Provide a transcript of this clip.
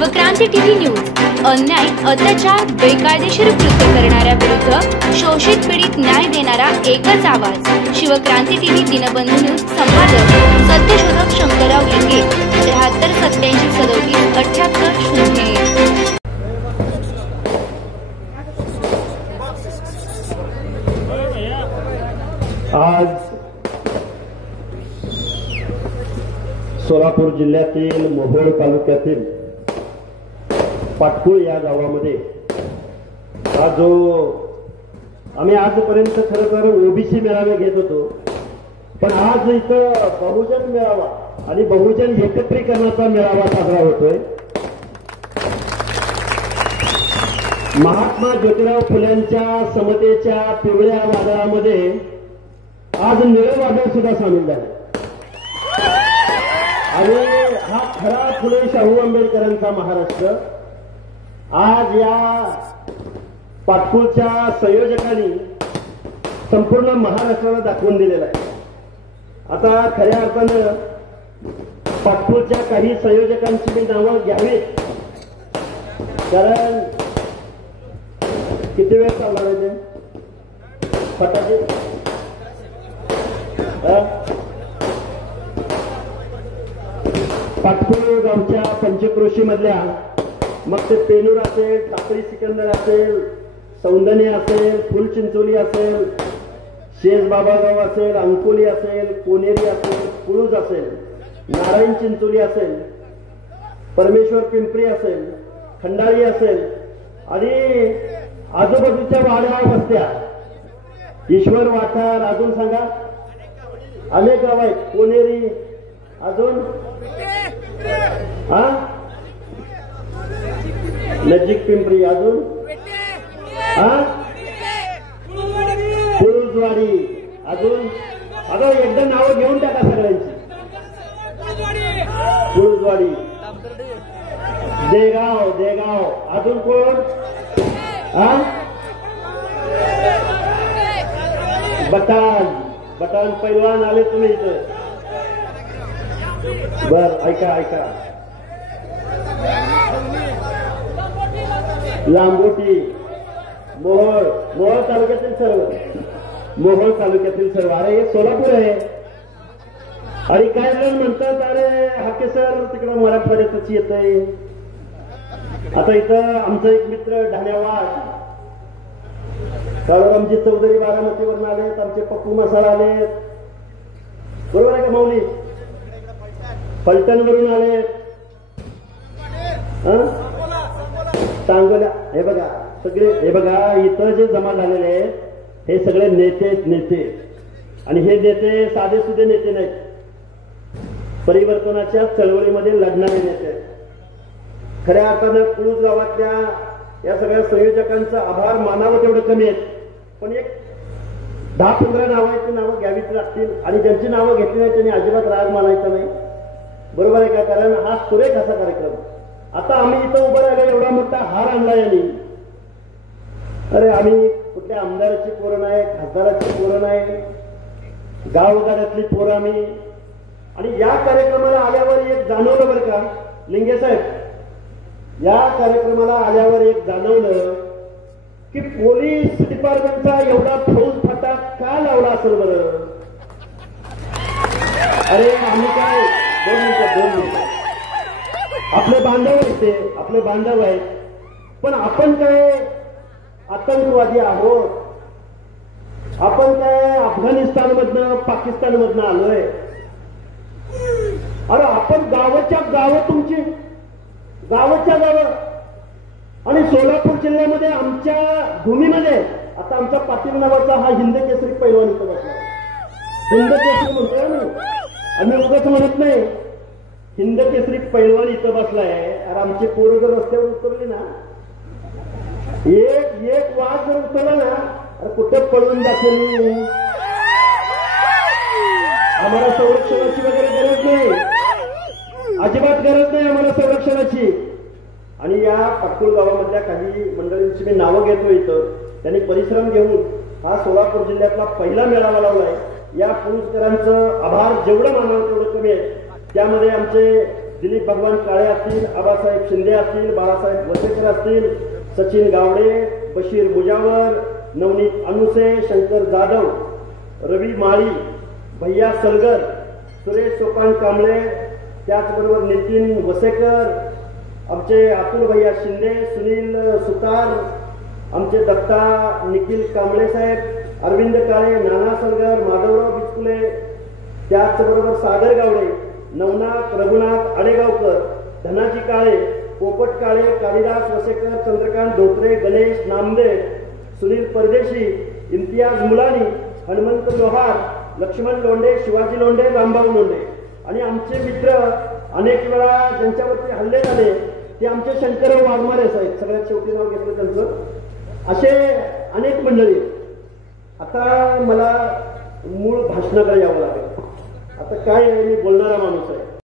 Shivkranti TV news अन्याय अत्याचार बेकायदेशीर कृत्य करणाऱ्या विरुद्ध शोषित पीडित न्याय देणारा एकच आवाज। शिवक्रांती टीव्ही दिनबंधू न्यूज संपादक सत्यशोधक शंकरराव लिंगे 73 87 37 78 0। आज सोलापूर जिल्ह्यातील मोहोळ तालुक्यातील पाटकुळ या गावामध्ये हा जो आम्ही आजपर्यंत खरं तर ओबीसी मेळावे घेत होतो, पण आज इथं बहुजन मेळावा आणि बहुजन एकत्रीकरणाचा मेळावा साजरा होतोय। महात्मा ज्योतिराव फुल्यांच्या समतेच्या पिवळ्या वादळामध्ये आज निळं वादळ सुद्धा सामील झालं आणि हा खरा फुले शाहू आंबेडकरांचा महाराष्ट्र आज या पाटकुळच्या संयोजकांनी संपूर्ण महाराष्ट्राला दाखवून दिलेला आहे। आता खऱ्या अर्थानं पाटकुळच्या काही संयोजकांची मी नावं घ्यावीत, कारण किती वेळ चालणार आहे ते फटाके पाटकुळ गावच्या पंचक्रोशी मधल्या मग ते पेनूर असेल, टाकळी सिकंदर असेल, सौंदणी असेल, फुलचिंचोली असेल, शेजबाबागाव असेल, अंकोली असेल, कोनेरी असेल, कुळूज असेल, नारायण चिंचोली असेल, परमेश्वर पिंपरी असेल, खंडाळी असेल आणि आजूबाजूच्या वाड्या वस्त्या, ईश्वर वाठार, अजून सांगा अनेक गाव आहेत, कोनेरी, अजून हा नजीक पिंपरी, अजून कुळुजवाडी, अजून आता एकदा नावं घेऊन टाका सगळ्यांची। कुळुजवाडी, देगाव, अजून कोण बटाण पैलवान आले तुम्ही इथं, बर ऐका लांबोटी, मोहोळ तालुक्यातील सर्व अरे हे सोलापूर आहे। आणि काय जण म्हणतात अरे हाके सर तिकडं मराठवाड्यातच येत आहे। आता इथं आमचा एक मित्र ढाण्यावाड काळूरामजी चौधरी बारामतीवरून आलेत, आमचे पप्पू मसाळ आलेत, बरोबर आहे का माऊली, फलटणवरून आलेत, सांगोला, हे बघा सगळे, हे बघा इथं जे जमा झालेले आहेत हे सगळे नेते आणि हे नेते साधे सुधे नेते नाहीत, परिवर्तनाच्या चळवळीमध्ये लढणारे नेते। खऱ्या अर्थानं कुळूज गावातल्या या सगळ्या संयोजकांचा आभार मानावं तेवढं कमी आहेत, पण एक 10-15 नावाची नावं घ्यावीच लागतील आणि ज्यांची नावं घेतली नाही त्यांनी अजिबात राग मानायचा नाही, बरोबर आहे का, कारण हा सुरेख असा कार्यक्रम। आता आम्ही इथं उभं राहिलो, एवढा मोठा हार आणला यांनी, अरे आम्ही कुठल्या आमदाराची पोरं नाही, खासदाराची पोरं नाही, गावगाड्यातली पोरं आम्ही। आणि या कार्यक्रमाला आल्यावर एक जाणवलं बरं का लिंगे साहेब, या कार्यक्रमाला आल्यावर एक जाणवलं की पोलीस डिपार्टमेंटचा एवढा फौज फाटा का लावला असेल बरं। अरे आम्ही काय 2 मिनिटं आपले बांधव आहेत, ते आपले बांधव आहेत, पण आपण काय आतंकवादी आहोत, आपण काय अफगाणिस्तानमधनं पाकिस्तानमधनं आलोय। अरे आपण गावाच्या गावं आणि सोलापूर जिल्ह्यामध्ये आमच्या भूमीमध्ये आता आमचा पाटील नावाचा हा हिंद केसरी पैलवान इथं बसला, हिंद केसरी म्हणतोय आम्ही उगाच म्हणत नाही, हिंद केसरी पैलवान इथं बसलाय। अरे आमची पोरं जर रस्त्यावर उतरली ना, एक वाघ जर उतरला ना, अरे कुठं पळून दाखवली, आम्हाला संरक्षणाची वगैरे गरज नाही, अजिबात गरज नाही आम्हाला संरक्षणाची। आणि या पाटकुळ गावामधल्या काही मंडळींची मी नावं घेतो इथं, त्यांनी परिश्रम घेऊन हा सोलापूर जिल्ह्यातला पहिला मेळावा लावलाय। या पुरस्कारांचं आभार जेवढं मानावं तेवढं कमी आहे। त्यामध्ये आमचे दिलीप भगवान काळे असतील, आबासाहेब शिंदे असतील, बाळासाहेब वसेकर असतील, सचिन गावडे, बशीर मुजावर, नवनीत अनुसे, शंकर जाधव, रवी माळी, भैया सलगर, सुरेश सोपान कांबळे, त्याचबरोबर नितीन वसेकर, आमचे अतुल भैया शिंदे, सुनील सुतार, आमचे दत्ता निखिल कांबळे साहेब, अरविंद काळे, नाना सलगर, माधवराव बिचकुले, त्याचबरोबर सागर गावडे, नवनाथ रघुनाथ आडेगावकर, धनाजी काळे, पोपट काळे, कालिदास वसेकर, चंद्रकांत धोत्रे, गणेश नामदे, सुनील परदेशी, इम्तियाज मुलानी, हनुमंत लोहार, लक्ष्मण लोंढे, शिवाजी लोंढे, रामभाऊ लोंढे आणि आमचे मित्र अनेक वेळा ज्यांच्यावरती हल्ले झाले ते आमचे शंकरराव वाघमारे साहेब, सगळ्यात शेवटी नाव घेतलं त्यांचं. असे अनेक मंडळी. आता मला मूळ भाषणाकडे यावं लागेल. आता काय आहे, मी बोलणारा माणूस आहे.